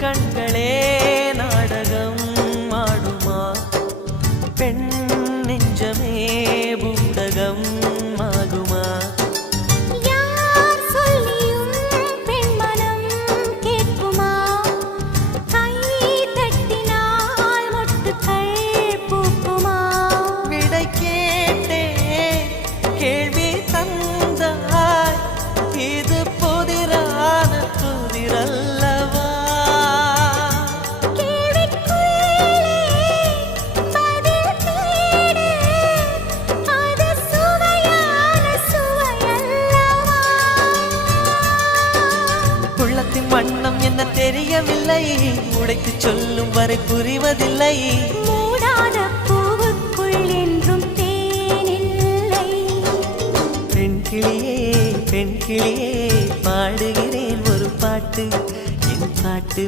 கண்களே நாடகம் ஆடுமா பெண் நெஞ்சமே பூடகம் ஆகுமா யார் சொல்லியும் பெண் மனம் கேட்குமா கை தட்டினால் மொட்டுக்கள் பூக்குமா விடை கேட்டே கேள்வி தந்தாய் இது புதிரான புதிரல்லவா உள்ளத்தின் வண்ணம் என்ன தெரியவில்லை உடைத்து சொல்லும் வரை புரிவதில்லை மூடாத பூவுக்குள் என்றும் தேனில்லை பெண் கிளியே பாடுகிறேன் ஒரு பாட்டு என் பாட்டு